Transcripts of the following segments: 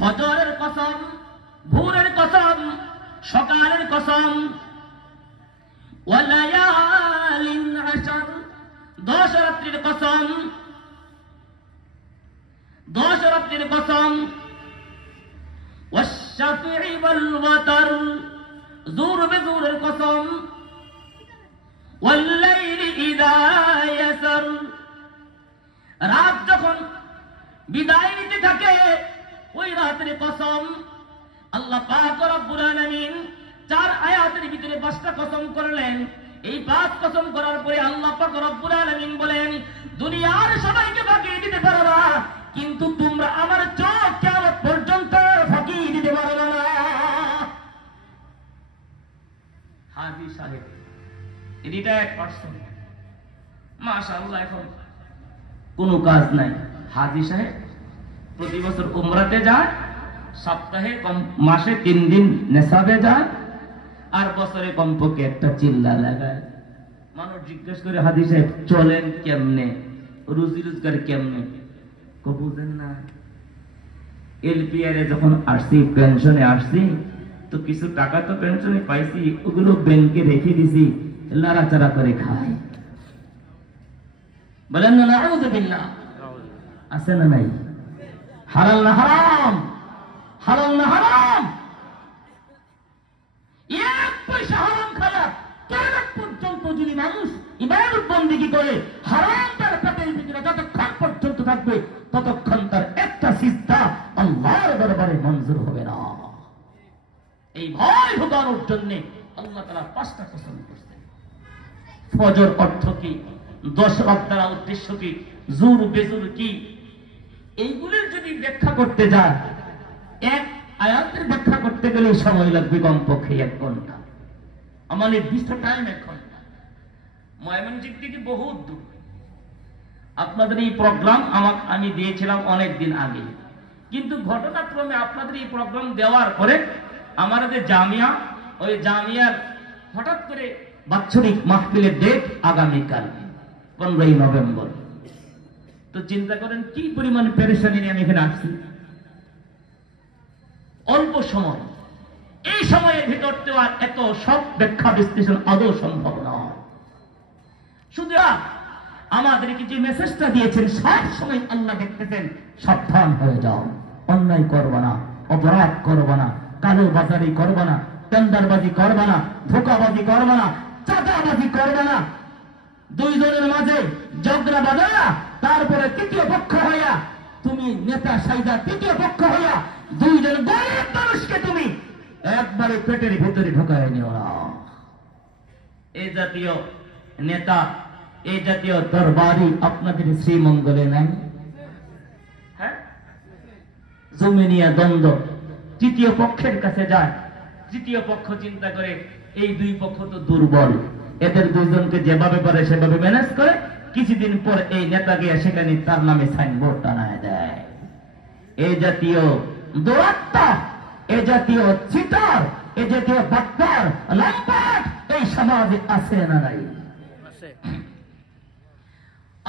ফজরের কসম, ভোরের কসম, সকালের কসম, ওয়ালায়ালিন আশর, 10 রাত্রির কসম, 10 রাত্রির কসম, ওয়াশ-শাফিঈ ওয়াল ওয়াতর, জোর বেজোরের কসম, ওয়াল লাইলি ইযা ইয়াসর, রাত যখন বিদায় নিতে থাকে ওই রাতের কসম। আল্লাহ পাক রব্বুল আলামিন 4 আয়াতের ভিতরে 5টা কসম করলেন। এই 5 কসম করার পরে আল্লাহ পাক রব্বুল আলামিন বলেন, দুনিয়ার সবাইকে ফাঁকি দিতে পারো না, কিন্তু তোমরা আমার চোখ কিয়ামত পর্যন্ত ফাঁকি দিতে পারো না। হাজী সাহেব রিটায়ার্ড পারসন, মাশাআল্লাহ, এখন কোনো কাজ নাই। হাজী সাহেব প্রতি বছর উমরাতে যায়, সপ্তাহে মাসে 3 দিন নেশাবে যায়, আর বছরে কমপক্ষে একটা চিল্লা লাগায়। মানুষ জিজ্ঞেস করে, হাজী সাহেব চলেন কেমনে, রুজি রোজগার কেমনে? বুঝেন না, এলপিআরে যখন আসছি, পেনশনে আসছি, তো কিছু টাকা তো পেনশনে পাইছি, ওগুলো ব্যাংকে রেখে দিছি, লাড়াচাড়া করে খায়। বলেন না নাউযুবিল্লাহ, আছে না নাই? হালাল না হারাম? হালাল না হারাম? এক পয়সা হারাম খায়া কিয়ামত পর্যন্ত যদি মানুষ ইবাদত বন্দেগী করে, হারাম তার পেটের ভিতরে যতক্ষণ পর্যন্ত থাকবে, ততক্ষণ তার একটা সিজদা আল্লাহর দরবারে মঞ্জুর হবে না। এই ভয় ঢোকানোর জন্য আল্লাহ তাআলা 5টা কসম করছেন। ফজর অর্থ কি? 10 রাত দ্বারা উদ্দেশ্য কি? জোর বেজুর কি? এইগুলোর যদি ব্যাখ্যা করতে যায়, এক আয়াতের ব্যাখ্যা করতে গেলে সময় লাগবে কমপক্ষে 1 ঘন্টা। আমার নির্দিষ্ট টাইম 1 ঘন্টা। ময়মনসিংহ থেকে বহুত দূর। আপনাদের এই প্রোগ্রাম আমি দিয়েছিলাম অনেক দিন আগে, কিন্তু ঘটনাক্রমে আপনাদের এই প্রোগ্রাম দেওয়ার পরে আমার যে জামিয়া, ওই জামিয়ার হঠাৎ করে বাৎসরিক মাহফিলের ডেট আগামীকাল 15ই নভেম্বর। তো চিন্তা করেন কি পরিমাণ পেরেশানি নিয়ে আমি এখানে আসছি। অল্প সময়, এই সময়ের ভিতর তো আর এত সব ব্যাখ্যা বিশ্লেষণ আদৌ সম্ভব নয়। শুধু আমাদেরকে যে মেসেজটা দিয়েছেন, সব সময় আল্লাহ দেখতেছেন, সাবধান হয়ে যাও, অন্যায় করবা না, অপরাধ করবা না, কালো বাজারি করবা না, টেন্ডারবাজি করবা না, ধোঁকাবাজি করবা না, চাঁদাবাজি করবা না। 2 জনের মাঝে ঝগড়া বাঁধায়া তারপরে তৃতীয় পক্ষ হইয়া তুমি নেতা সাইদা, তৃতীয় পক্ষ হইয়া 2 জন গরিব মানুষকে তুমি একবারে পেটের ভিতরে ঢোকায় নিও না। এই জাতীয় নেতা, এই জাতীয় দরবারি আপনাদের শ্রীমঙ্গলে নাই? হ্যাঁ, জমি নিয়ে দ্বন্দ্ব, তৃতীয় পক্ষের কাছে যায়, তৃতীয় পক্ষ চিন্তা করে এই 2 পক্ষ তো দুর্বল, এদের 2 জনকে যেভাবে পারে সেভাবে ম্যানেজ করে, কিছুদিন পর এই নেতা গিয়ে সেখানে তার নামে সাইনবোর্ড টানায় দেয়। এই জাতীয় দৌরাত্মা, এই জাতীয় চিটার, এই জাতীয় বাটপার, লাম্পাট এই সমাজে আছে না নাই?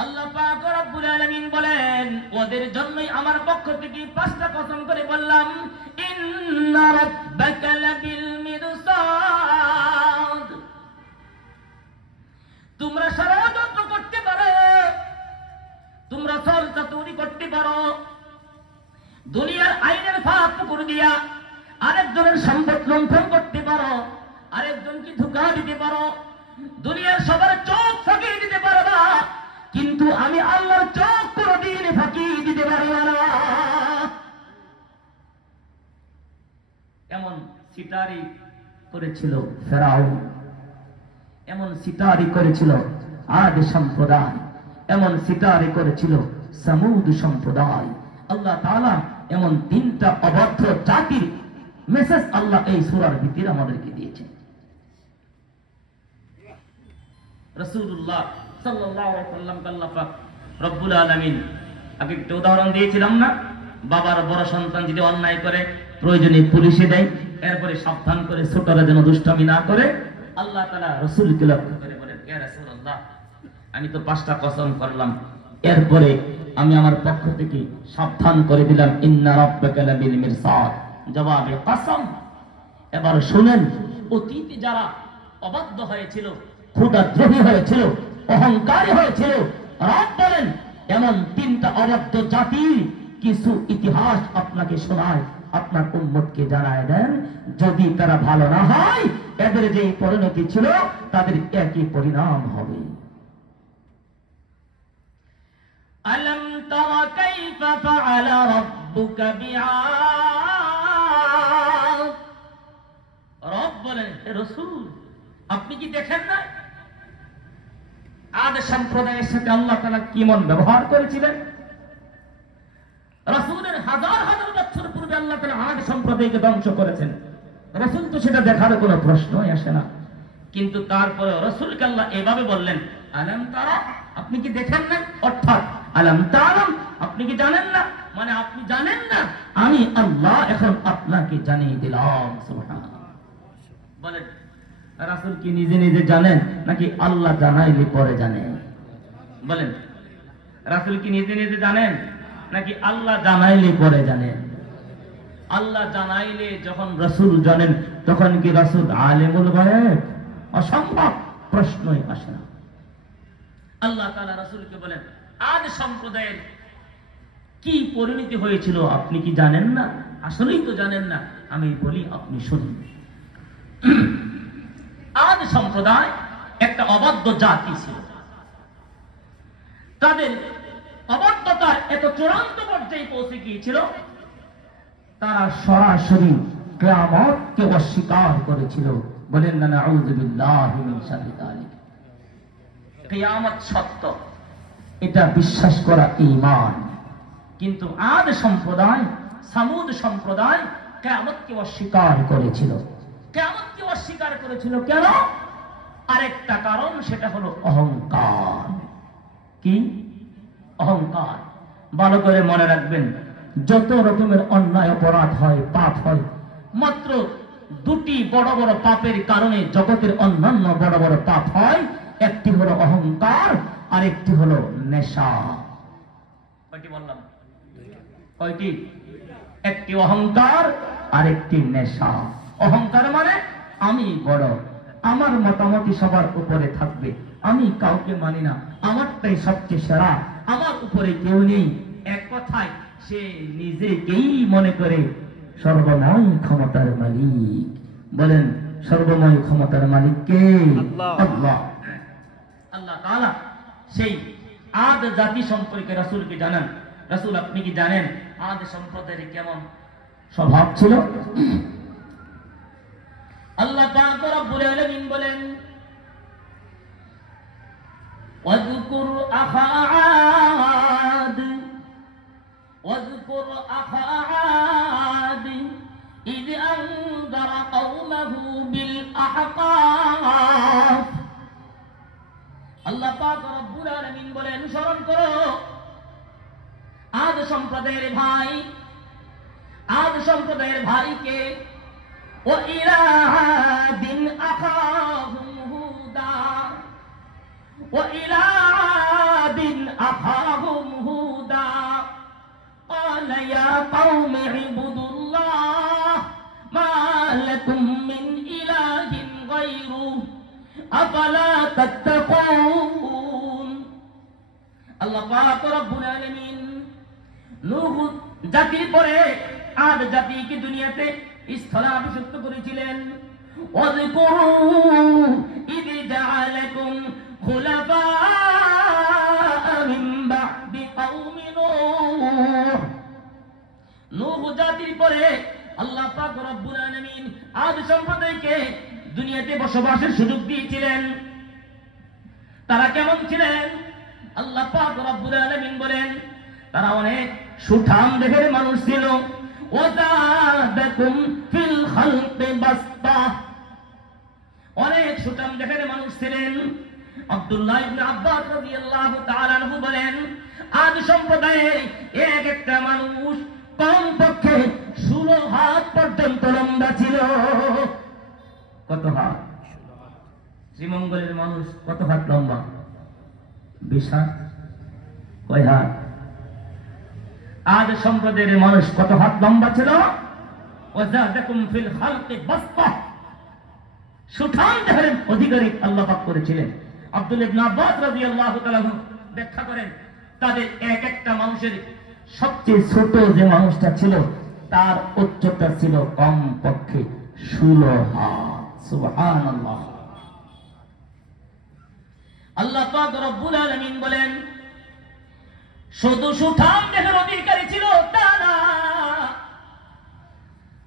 আল্লাহ পাক রব্বুল আলামিন বলেন, ওদের জন্যই আমার পক্ষ থেকে 5টা কসম করে বললাম, ইন্না রাব্বাকা লাবিল মিরসাদ। তোমরা ষড়যন্ত্র করতে পারো, তোমরা ছলটা তৈরি করতে পারো, দুনিয়ার আইনের ফাঁক পুকুর দিয়া আরেকজনের সম্পদ লুণ্ঠন করতে পারো, আরেকজনকে ধোঁকা দিতে পারো, দুনিয়ার সবার চোখ ফাঁকিয়ে দিতে পারো না, কিন্তু আমি আল্লাহর চোখ কোনদিন ফাঁকি দিতে পারবো না। এমন সিটারি করেছিল ফেরাউন, এমন সিটারি করেছিল আদ সম্প্রদায়, এমন সিটারি করেছিল সামুদ সম্প্রদায়। আল্লাহ তাআলা এমন 3টা অবাধ্য জাতির মেসেজ আল্লাহ এই সূরার ভিতরে আমাদেরকে দিয়েছেন। রাসূলুল্লাহ সাল্লাল্লাহু আলাইহি ওয়াসাল্লাম আল্লাহ পাক রব্বুল আলামিন আগে একটা উদাহরণ দিয়েছিলাম না, বাবার বড় সন্তান যদি অন্যায় করে প্রয়োজনে পুলিশে দেয়, এরপরে সাবধান করে ছোটরা যেন দুষ্টামি না করে। আল্লাহ তাআলা রাসূলকে লক্ষ্য করে বলেন, ইয়া রাসূলুল্লাহ, আমি তো 5টা কসম করলাম, এরপরে আমি আমার পক্ষ থেকে সাবধান করে দিলাম, ইন্না রাব্বাকা লাবিল মিরসাদ, জবাবে কসম। এবার শুনেন, অতীতে যারা অবাধ্য হয়েছিল, ক্ষুধাদ্রোহী হয়েছিল, অহংকারী হয়েছিল, রব বলেন এমন তিনটা অবাধ্য জাতির কিছু ইতিহাস আপনাকে শোনায়, আপনার উম্মতকে জানায় দেন, যদি তারা ভালো না হয় এদের যে পরিণতি ছিল তাদের একই পরিণাম হবে। আলম তারা কাইফা ফাআলা রাব্বুকা বিআদ। রব বলেন, হে রাসূল আপনি কি দেখেন না আদ সম্প্রদায়ের সাথে আল্লাহ তাআলা কেমন ব্যবহার করেছিলেন? রাসূলের হাজার হাজার বছর পূর্বে আল্লাহ তাআলা আদ সম্প্রদায়কে ধ্বংস করেছেন। রাসূল তো সেটা দেখার কোনো প্রশ্নই আসে না, কিন্তু তারপরে রাসূলকে আল্লাহ এভাবে বললেন, আলাম তারা, আপনি কি দেখেন না? অর্থাৎ আলাম তাআলাম, আপনি কি জানেন না, মানে আপনি জানেন না, আমি আল্লাহ এখন আপনাকে জানিয়ে দিলাম। সুবহানাল্লাহ। বলেন রাসূল কি নিজে নিজে জানেন নাকি আল্লাহ জানাইলে পরে জানেন? বলেন রাসূল কি নিজে নিজে জানেন নাকি আল্লাহ জানাইলে পরে জানেন? আল্লাহ জানাইলে যখন রাসূল জানেন তখন কি রাসূল আলিমুল গায়ব? অসম্ভব, প্রশ্নই আসে না। আল্লাহ তাআলা রাসূলকে বলেন, আদ সম্প্রদায়ের কি পরিণতি হয়েছিল আপনি কি জানেন না? আসলেই তো জানেন না, আমি বলি আপনি শুনুন। আদ সম্প্রদায় একটা অবাধ্য জাতি ছিল। তাদের অবাধ্যতার এত চূড়ান্ত পর্যায়ে পৌঁছে গিয়েছিল, তারা সরাসরি কিয়ামতকে অস্বীকার করেছিল। বলেন না নাউযু বিল্লাহি মিন শাররি যালিক। কিয়ামত সত্য, এটা বিশ্বাস করা ঈমান। কিন্তু আদ সম্প্রদায়, সামুদ সম্প্রদায় কিয়ামতকে অস্বীকার করেছিল। কিয়ামতকে অস্বীকার করেছিল কেন? আরেকটা কারণ, সেটা হলো অহংকার। কি? অহংকার। ভালো করে মনে রাখবেন, যত রকমের অন্যায় অপরাধ হয়, পাপ হয়, মাত্র দুটি বড় বড় পাপের কারণে জগতের অন্যান্য বড় বড় পাপ হয়। একটি হলো অহংকার, আর একটি হলো নেশা। কয়টি বললাম? কয়টি? একটি অহংকার আর একটি নেশা। অহংকার মানে আমি বড়, আমার মতামতই সবার উপরে থাকবে, আমি কাউকে মানি না, আমারটাই সবচেয়ে সেরা, আমার উপরে কেউ নেই। এক কথায় সে নিজেকেই মনে করে সর্বময় ক্ষমতার মালিক। বলেন সর্বময় ক্ষমতার মালিক কে? আল্লাহ। আল্লাহ তাআলা সেই আদ জাতি সম্পর্কে রাসূলকে জানান। রাসূল আপনি কি জানেন আদ সম্প্রদায়ের কেমন স্বভাব ছিল? আল্লাহ পাক রব্বুল আলামিন বলেন, ওয়াযকুর আখা আদ, ওয়াযকুর আখা আদ ইয আনযারা কওমাহু বিল আহকাফ। আল্লাহ পাক রব্বুল আলামিন বলেন, স্মরণ করো আদ সম্প্রদায়ের ভাই, আদ সম্প্রদায়ের ভাইকে, وإلى عاد أخاهم هودا وإلى عاد أخاهم هودا قال يا قوم اعبدوا الله ما لكم من إله غيره أفلا تتقون। আল্লাহ পাক রব্বুল আলামিন নূহ জাতির পরে আদ জাতিকে দুনিয়াতে স্থলাভিষিক্ত করেছিলেন। ওয়াযকুরু ইয জাআলাকুম খুলাফা মিন বা'দি কওমি নূহ। নূহ জাতির পরে আল্লাহ পাক রব্বুল আলামিন আদ সম্প্রদায়কে দুনিয়াতে বসবাসের সুযোগ দিয়েছিলেন। তারা কেমন ছিলেন? আল্লাহ পাক রব্বুল আলামিন বলেন, তারা অনেক সুঠাম দেহের মানুষ ছিল। ওয়াজাদাকুম ফিল খালকি বাসতা, অনেক সুঠাম দেহের মানুষ ছিলেন। আব্দুল্লাহ ইবনে আব্বাস রাদিয়াল্লাহু তাআলা আনহু বলেন, আদ সম্প্রদায়ের এক একটা মানুষ কমপক্ষে 16 হাত পর্যন্ত লম্বা ছিল। কত হাত? শ্রীমঙ্গলের মানুষ কত হাত লম্বা? 20 হাত। কয় হাত? আজ সম্প্রদায়ের মানুষ কত হাত লম্বা ছিল, ওয়াজাদাকুম ফিল খালকি বাসতা, সুঠাম দেহের অধিকারী আল্লাহ পাক করেছিলেন। আব্দুল্লাহ ইবনে আব্বাস রাদিয়াল্লাহু তাআলা ব্যাখ্যা করেন, তাদের এক একটা মানুষের সবচেয়ে ছোট যে মানুষটা ছিল তার উচ্চতা ছিল কম পক্ষে 16 হাত। সুবহানাল্লাহ। আল্লাহ পাক রব্বুল আলামিন বলেন, শুধু সুঠাম দেহের অধিকারী ছিল তা না,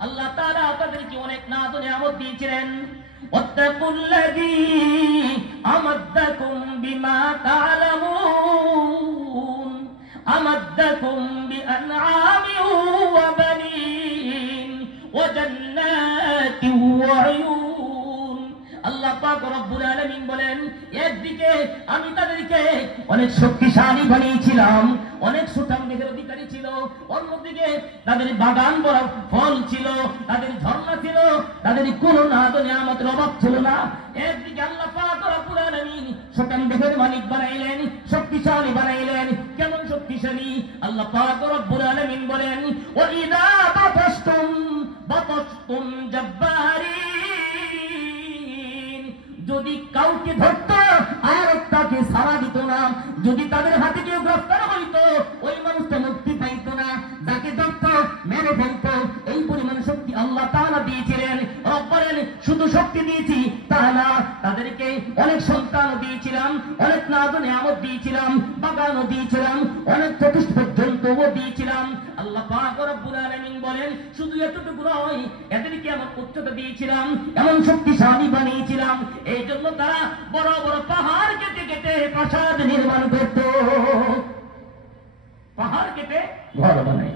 আল্লাহ তাআলা তাদেরকে অনেক নাজ ও নিয়ামত দিয়েছিলেন। ওয়াত্তাকুল্লাযী আমাদ্দাকুম বিমা তা'লামুন আমাদ্দাকুম বিআনআমিন ওয়া বানিন ওয়া জান্নাতিন ওয়া উয়ুন। আল্লাহ পাক রব্বুল আলামিন বলেন, একদিকে আমি তাদেরকে অনেক শক্তিশালী বানিয়েছিলাম, অনেক সুঠাম দেহের অধিকারী ছিল, অন্যদিকে তাদের বাগান ভরা ফল ছিল, তাদের ঝর্ণা ছিল, তাদের কোনো নাজ ও নিয়ামতের অভাব ছিল না। একদিকে আল্লাহ পাক রব্বুল আলামিন সুঠাম দেহের মালিক বানাইলেন, শক্তিশালী বানাইলেন। কেমন শক্তিশালী? আল্লাহ পাক রব্বুল আলামিন বলেন, ওয়া ইযা বাতাশতুম বাতাশতুম জাব্বারিন, যদি কাউকে ধরত আর তাকে সারা দিত না, যদি তাদের হাতে কেউ গ্রেফতার হইত ওই মানুষটা মুক্তি পাইত না, যাকে ধরত মেরে ফেলত। এই পরিমাণ শক্তি আল্লাহ তাআলা দিয়েছিলেন। রব বলেন, শুধু শক্তি দিয়েছি তা না, তাদেরকে অনেক সন্তান দিয়েছিলাম, অনেক নাজ ও নিয়ামত দিয়েছিলাম, বাগানও দিয়েছিলাম, অনেক চতুষ্পদ জন্তুও দিয়েছিলাম। আল্লাহ পাক রব্বুল আলামিন বলেন, শুধু এতটুকু নয়, এদেরকে এমন উচ্চতা দিয়েছিলাম, এমন শক্তিশালী বানিয়েছিলাম, এই জন্য তারা বড় বড় পাহাড় কেটে কেটে প্রাসাদ নির্মাণ করত। পাহাড় কেটে ঘর বানায়।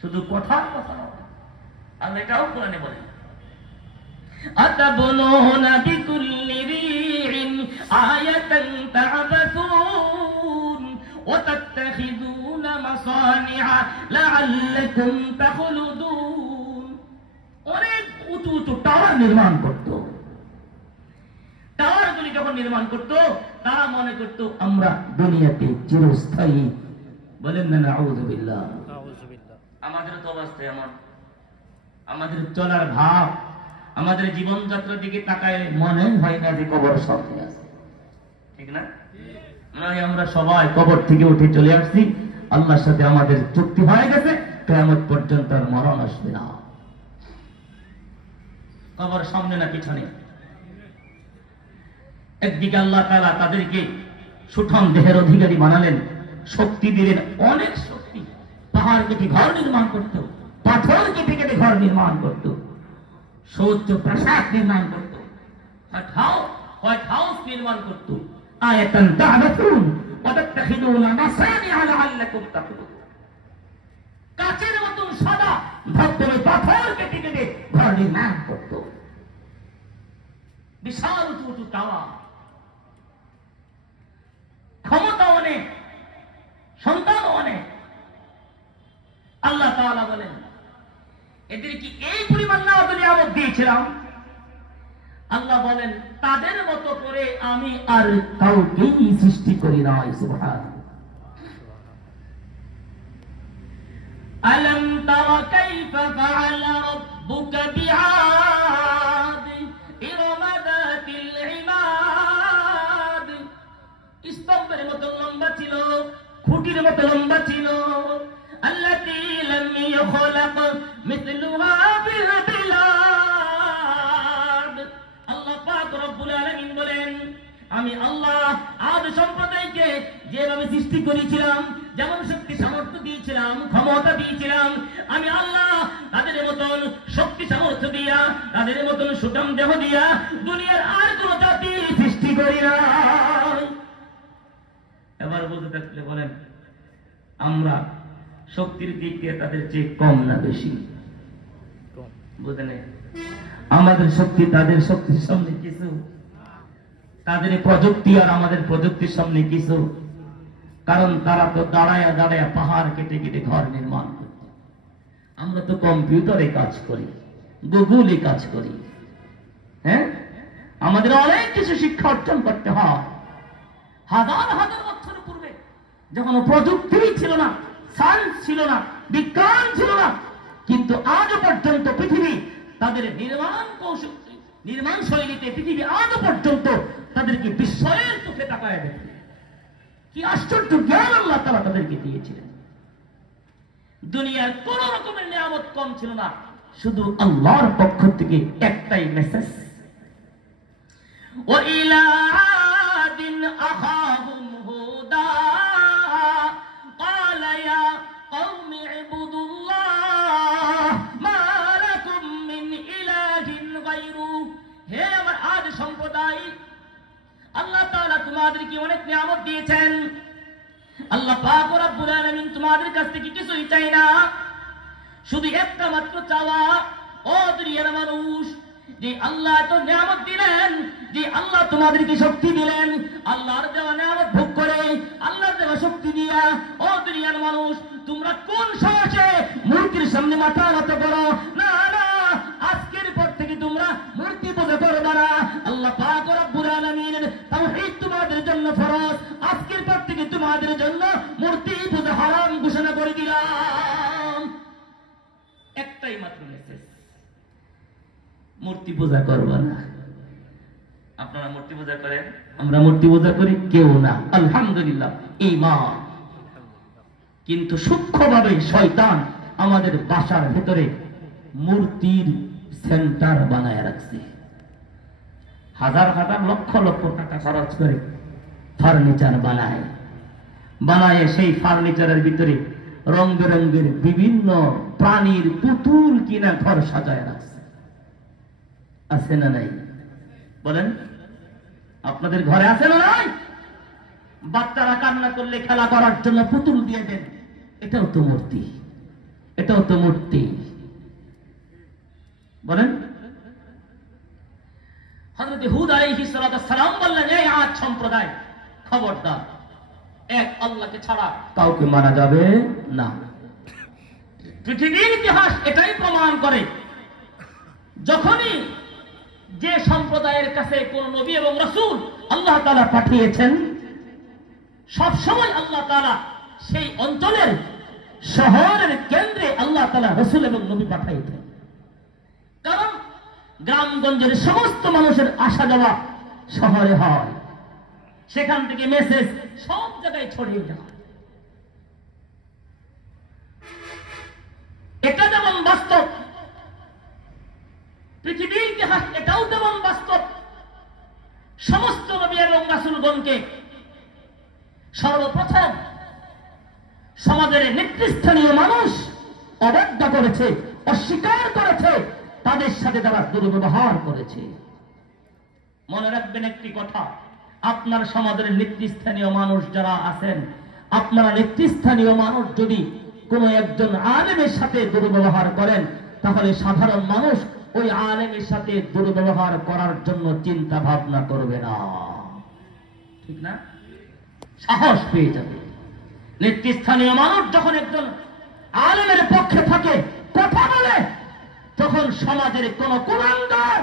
শুধু কথার কথা নয়, আল্লাহ এটাও কোরআনে বলেন, আতাবনুনা বিকুল্লি রিইন আয়াতান তা'বাসুন ওয়া তাত্তাখিযুনা মাসানিআ লাআল্লাকুম তাখলুদুন। অনেক উঁচু উঁচু টাওয়ার নির্মাণ করত। টাওয়ারগুলি যখন নির্মাণ করত তারা মনে করত আমরা দুনিয়াতে চিরস্থায়ী। বলেন না নাউযু বিল্লাহ। আমাদের তো অবস্থা এমন, আমাদের চলার ভাব, আমাদের জীবনযাত্রার দিকে তাকায় মনে হয় না যে কবর সামনে আছে, ঠিক না? আমরা সবাই কবর থেকে উঠে চলে আসছি, আল্লাহর সাথে আমাদের চুক্তি হয়ে গেছে, কিয়ামত পর্যন্ত আর মরণ আসবে না। কবর সামনে না পিছনে? একদিকে আল্লাহ তাআলা তাদেরকে সুঠাম দেহের অধিকারী বানালেন, শক্তি দিলেন, অনেক শক্তি। পাহাড় কেটে ঘর নির্মাণ করত, পাথর কেটে কেটে ঘর নির্মাণ করত, সৌচ্চ প্রাসাদ নির্মাণ করত, হোয়াইট হাউস নির্মাণ করত। আয়াতান তা'বাসুন ওয়া তাত্তাখিযুনা মাসানিআ লাআল্লাকুম তাখলুদুন। কাচের মতন সাদা ধবধবে পাথর কেটে কেটে ঘর নির্মাণ করত। বিশাল উঁচু উঁচু টাওয়ার, ক্ষমতা অনেক, সন্তান অনেক। আল্লাহ তাআলা বলেন, এদের কি এই পরিমাণ নাজ ও নিয়ামত দিয়েছিলাম? আল্লাহ বলেন, তাদের মতো করে আমি আর কাউকেই সৃষ্টি করি নাই। সুবহানাল্লাহ। আলম তারা কাইফা ফাআলা রাব্বুকা বিআদ ইরম যাতিল ইমাদ। স্তম্ভের মতো লম্বা ছিল, খুঁটির মতো লম্বা ছিল। আল্লাতী লাম ইউখলাক মিথলুহা ফিল বিলাদ। আল্লাহ পাক রব্বুল আলামিন বলেন, আমি আল্লাহ আদ সম্প্রদায়কে যেভাবে সৃষ্টি করেছিলাম, যেমন শক্তি সামর্থ্য দিয়েছিলাম, ক্ষমতা দিয়েছিলাম, আমি আল্লাহ তাদের মতন শক্তি সামর্থ্য দিয়া, তাদের মতন সুঠাম দেহ দিয়া দুনিয়ার আর কোন জাতি সৃষ্টি করি না। এবার বলতে থাকলে বলেন, আমরা শক্তির দিক দিয়ে তাদের চেয়ে কম না বেশি? বুঝলেন? আমাদের শক্তি তাদের শক্তির সামনে কিছু, তাদের প্রযুক্তি আর আমাদের প্রযুক্তির সামনে কিছু। কারণ তারা তো দাঁড়ায়া দাঁড়ায়া পাহাড় কেটে কেটে ঘর নির্মাণ করত, আমরা তো কম্পিউটারে কাজ করি, গুগলে কাজ করি। হ্যাঁ, আমাদের অনেক কিছু শিক্ষা অর্জন করতে হয়। হাজার হাজার বছর পূর্বে যখন প্রযুক্তি ছিল না, সায়েন্স ছিল না, বিজ্ঞান ছিল না, কিন্তু আজও পর্যন্ত পৃথিবী তাদের নির্মাণ শৈলীতে পৃথিবী আজও পর্যন্ত তাদেরকে বিস্ময়ের চোখে তাকায় দেখে। কি আশ্চর্য জ্ঞান আল্লাহ তাআলা তাদেরকে দিয়েছিলেন। দুনিয়ার কোন রকমের নিয়ামত কম ছিল না, শুধু আল্লাহর পক্ষ থেকে একটাই মেসেজ, وَإِلَىٰ عَادٍ أَخَاهُمْ هُودًا قَالَ يَا قَوْمِ اعْبُدُوا اللَّهَ مَا لَكُم مِّنْ إِلَٰهٍ غَيْرُهُ। হে আমার আদ সম্প্রদায়, আল্লাহ তাআলা তোমাদেরকে অনেক নিয়ামত দিয়েছেন। আল্লাহ পাক রব্বুল আলামিন তোমাদের কাছ থেকে কিছুই চাই না, শুধু একটা মাত্র চাওয়া, ও দুনিয়ার মানুষ, যে আল্লাহ তো নিয়ামত দিলেন, যে আল্লাহ তোমাদেরকে শক্তি দিলেন, আল্লাহর দেওয়া নিয়ামত ভোগ করে আল্লাহর দেওয়া শক্তি দিয়া, ও দুনিয়ার মানুষ, তোমরা কোন সাহসে মূর্তির সামনে মাথা নত করো? না না, আজকের পর থেকে তোমরা মূর্তি পূজা করবে না। আল্লাহ পাক রব্বুল আলামিনের তাওহীদ তোমাদের জন্য ফরজ। আজকের পর থেকে তোমাদের জন্য মূর্তি পূজা হারাম ঘোষণা করে দিলাম। একটাই মাত্র মেসেজ, মূর্তি পূজা করবো না। আপনারা মূর্তি পূজা করেন? আমরা মূর্তি পূজা করি? কেউ না, আলহামদুলিল্লাহ, ঈমান। কিন্তু সূক্ষ্মভাবে শয়তান আমাদের বাসার ভেতরে মূর্তির সেন্টার বানায় রাখছে। হাজার হাজার লক্ষ লক্ষ টাকা খরচ করে ফার্নিচার বানায় সেই ফার্নিচারের ভিতরে রং বেরঙের বিভিন্ন প্রাণীর পুতুল কিনা ঘর সাজায় রাখছে। আছে না নাই? বলেন, আপনাদের ঘরে আছে না নাই? বাচ্চারা কান্না করলে খেলা করার জন্য পুতুল দিয়ে দেন, এটাও তো মূর্তি, এটাও তো মূর্তি। বলেন, হযরত হুদ আলাইহিস সালাম বললেন, এই আদ সম্প্রদায়, খবরদার, এক আল্লাহকে ছাড়া কাউকে মানা যাবে না। পৃথিবীর ইতিহাস এটাই প্রমাণ করে, যখনই যে সম্প্রদায়ের কাছে কোন নবী এবং রাসূল আল্লাহ তাআলা পাঠিয়েছেন, সব সময় আল্লাহ তাআলা সেই অঞ্চলের শহরের কেন্দ্রে আল্লাহ তাআলা রাসূল এবং নবী পাঠাইতেন। কারণ গ্রামগঞ্জের সমস্ত মানুষের আসা যাওয়া শহরে হয়, সেখান থেকে মেসেজ সব জায়গায় ছড়িয়ে যায়। এটা যেমন বাস্তব, পৃথিবীর ইতিহাস এটাও তেমন বাস্তব। সমস্ত নবী এবং রাসূলগণকে সর্বপ্রথম সমাজের নেতৃস্থানীয় মানুষ অবজ্ঞা করেছে, অস্বীকার করেছে, তাদের সাথে তারা দুর্ব্যবহার করেছে। মনে রাখবেন একটি কথা, আপনার সমাজের নেতৃস্থানীয় মানুষ যারা আছেন, আপনারা নেতৃস্থানীয় মানুষ যদি কোন একজন আলেমের সাথে দুর্ব্যবহার করেন, তাহলে সাধারণ মানুষ ওই আলেমের সাথে দুর্ব্যবহার করার জন্য চিন্তা ভাবনা করবে না, ঠিক না? সাহস পেয়ে যাবে। নেতৃস্থানীয় মানুষ যখন একজন আলেমের পক্ষে থাকে, কথা বলে, তখন সমাজের কোন কুলাঙ্গার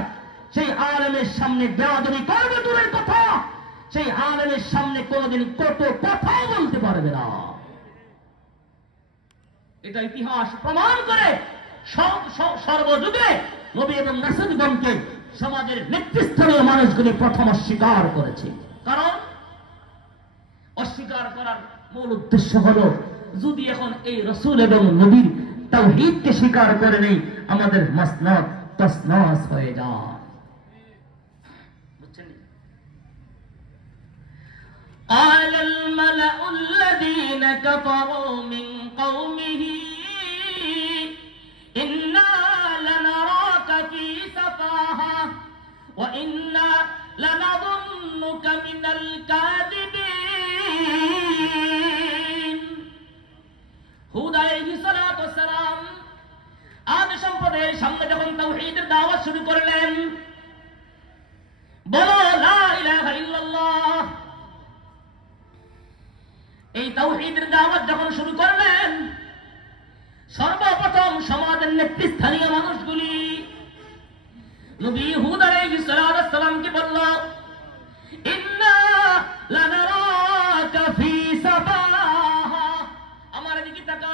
সেই আলেমের সামনে বেয়াদবি করবে দূরের কথা, সেই আলেমের সামনে কোনদিন কত কথাও বলতে পারবে না। এটা ইতিহাস প্রমাণ করে। সর্বযুগে নবী এবং রাসূলগণকে সমাজের নেতৃস্থানীয় মানুষগুলি প্রথম অস্বীকার করেছে। কারণ অস্বীকার করার মূল উদ্দেশ্য হলো, যদি এখন এই রাসূল এবং নবীর তাওহীদকে স্বীকার করে নেই, আমাদের মাসনদ তসনস হয়ে যায়। বুঝছেন? قال الملأ الذين كفروا من قومه إنا لنراك في سفاهة وإنا لنظنك من الكاذبين। হুদ আলাইহিস সালাতু ওয়াস সালাম আদ সম্প্রদায়ের সামনে যখন তাওহীদের দাওয়াত শুরু করলেন, বলো লা ইলাহা ইল্লাল্লাহ, এই তাওহীদের দাওয়াত যখন শুরু করলেন, সর্বপ্রথম সমাজের নেতৃস্থানীয় মানুষগুলি নবী হুদ আলাইহিস সালামকে বলল, ইন্না লানারাকা ফি সাফাহা, আমার দিকে তাকাও,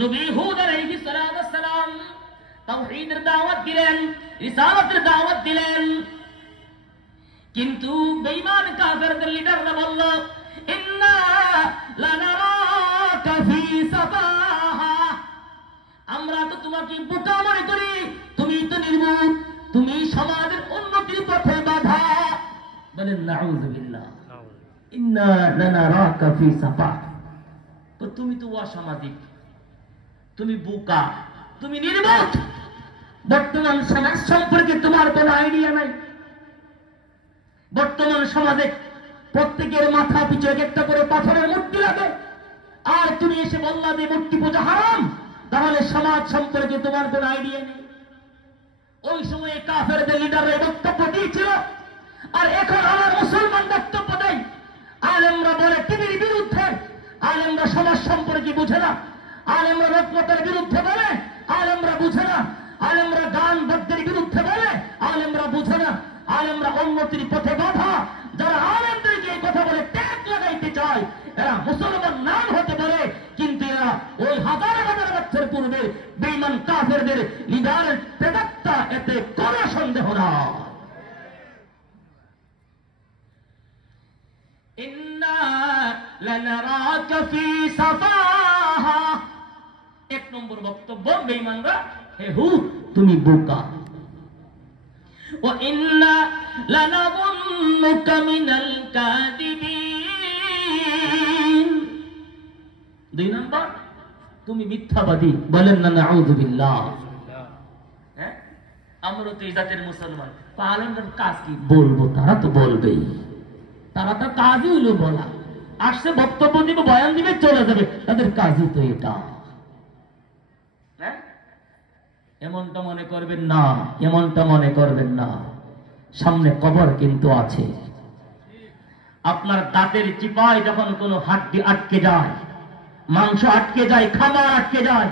নবী হুদ আলাইহিস সালাম তাওহীদের দাওয়াত দিলেন, রিসালাতের দাওয়াত দিলেন, কিন্তু বেঈমান কাফেরদের লিডাররা বলল, ইন্না লানারাকা ফি সাফাহা, আমরা তো তোমাকে বোকা মনে করি, তুমি তো নির্বোধ, তুমি সমাজের উন্নতির পথে বাধা। বলেন নাউযুবিল্লাহ। ইন্না লানারাকা ফি সাফাহা, তো তুমি তো অসামাজিক, তুমি বোকা, তুমি নির্বোধ, বর্তমান সমাজ সম্পর্কে তোমার কোনো আইডিয়া নাই। বর্তমান সমাজে প্রত্যেকের মাথা পিছু একটা করে পাথরের মূর্তি লাগে, আর তুমি এসে বললা যে মূর্তি পূজা হারাম, তাহলে সমাজ সম্পর্কে তোমার কোনো আইডিয়া নেই। ওই সময়ে কাফেরদের লিডাররা বক্তব্য দিয়েছিল, আর এখন আমার মুসলমান বক্তব্য দেয়। আলেমরা বলে টিভির বিরুদ্ধে, আলেমরা সমাজ সম্পর্কে বুঝে না, আলেমরা রকমতের বিরুদ্ধে বলে, আলেমরা বুঝে না, আলেমরা গান বাদ্যের বিরুদ্ধে বলে, আলেমরা বুঝে না, আলেমরা উন্নতির পথে বাধা। যারা আলেমদেরকে এই কথা বলে ট্যাগ লাগাইতে চায়, এরা মুসলমান নাম হতে পারে, কিন্তু এরা ওই হাজার হাজার বছর পূর্বে বেঈমান কাফেরদের লিডারের প্রেতাত্মা, এতে কোনো সন্দেহ না। ইন্না লানারাকা ফি সাফাহা, এক নম্বর বক্তব্য বেঈমানরা, হে হুদ তুমি বোকা। ওয়া ইন্না লানাযুন্নুকা মিনাল কাযিবিন, দুই নম্বর তুমি মিথ্যাবাদী। বলেন না নাউযুবিল্লাহ। হ্যাঁ, আমরা তো এই জাতের মুসলমান, পালনের কাজ কি বলবো, তারা তো বলবেই, তারা তো কাজই হলো বলা, আসছে বক্তব্য দিবে, বয়ান দিবে, চলে যাবে, তাদের কাজই তো এটা। এমনটা মনে করবেন না, এমনটা মনে করবেন না, সামনে কবর কিন্তু আছে। আপনার দাঁতের চিপায় যখন কোনো হাড্ডি আটকে যায়, মাংস আটকে যায়, খাবার আটকে যায়,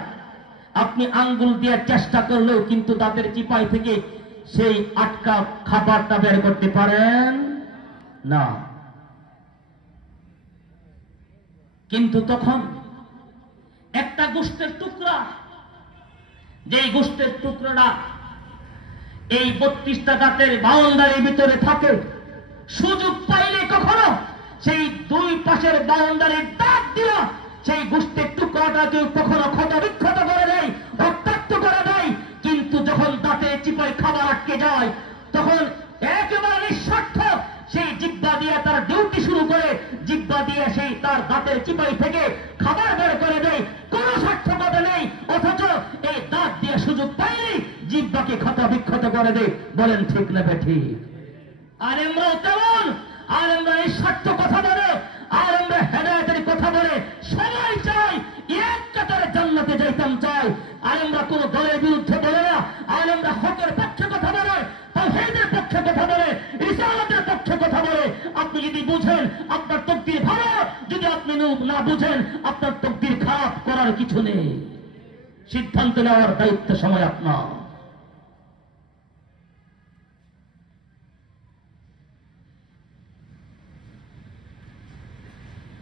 আপনি আঙ্গুল দিয়ে চেষ্টা করলেও কিন্তু দাঁতের চিপাই থেকে সেই আটকা খাবারটা বের করতে পারেন না। কিন্তু তখন একটা গোশতের টুকরা, যেই গোশতের টুকরাটা এই 32টা দাঁতের বাউন্ডারির ভিতরে থাকে, সুযোগ পাইলে কখনো সেই দুই পাশের বাউন্ডারির দাঁত দিয়া সেই গোশতের টুকরাটাকে কখনো ক্ষত বিক্ষত করে দেয়, রক্তাক্ত করে দেয়। কিন্তু যখন দাঁতের চিপায় খাবার আটকে যায়, তখন একেবারে নিঃস্বার্থ সেই জিহ্বা দিয়ে তার ডিউটি শুরু করে, জিহ্বা দিয়ে সেই তার দাঁতের চিপাই থেকে খাবার বের করে দেয়, কোনো স্বার্থকতা নেই, অথচ এই দাঁত দিয়ে সুযোগ পাইলেই জিহ্বাকে ক্ষত বিক্ষত করে দেয়। বলেন ঠিক না বেঠিক? আলেমরাও তেমন, আলেমরা এই স্বার্থ কথা বলে, আলেমরা হেদায়েতের কথা বলে, সবাই চায় এক কাতারে জান্নাতে যাইতাম চায়। আলেমরা কোন দলের বিরুদ্ধে বলে না, আলেমরা হকের পক্ষে কথা বলে, তাওহীদের পক্ষে কথা বলে, রিসালাতের পক্ষে কথা বলে। আপনি যদি বুঝেন আপনার তাকদীর ভালো, যদি আপনি না বুঝেন আপনার তাকদীর খারাপ করার কিছু নেই। সিদ্ধান্ত নেওয়ার দায়িত্ব সময় আপনার।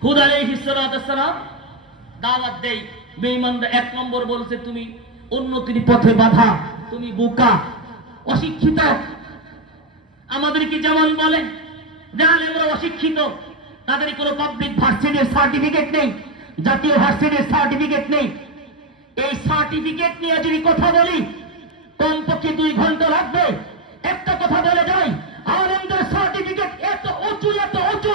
হুদ আলাইহিস সালাম দাওয়াত দেই, বেঈমানরা এক নম্বর বলছে তুমি উন্নতির পথে বাধা, তুমি বোকা, অশিক্ষিত। আমাদেরকে যেমন বলে যে আলেমরা অশিক্ষিত, তাদের কোনো পাবলিক ভার্সিটির সার্টিফিকেট নেই, জাতীয় ভার্সিটির সার্টিফিকেট নেই। এই সার্টিফিকেট নিয়ে যদি কথা বলি কমপক্ষে 2 ঘন্টা লাগবে। একটা কথা বলে যাই, আলেমদের সার্টিফিকেট এত উঁচু, এত উঁচু,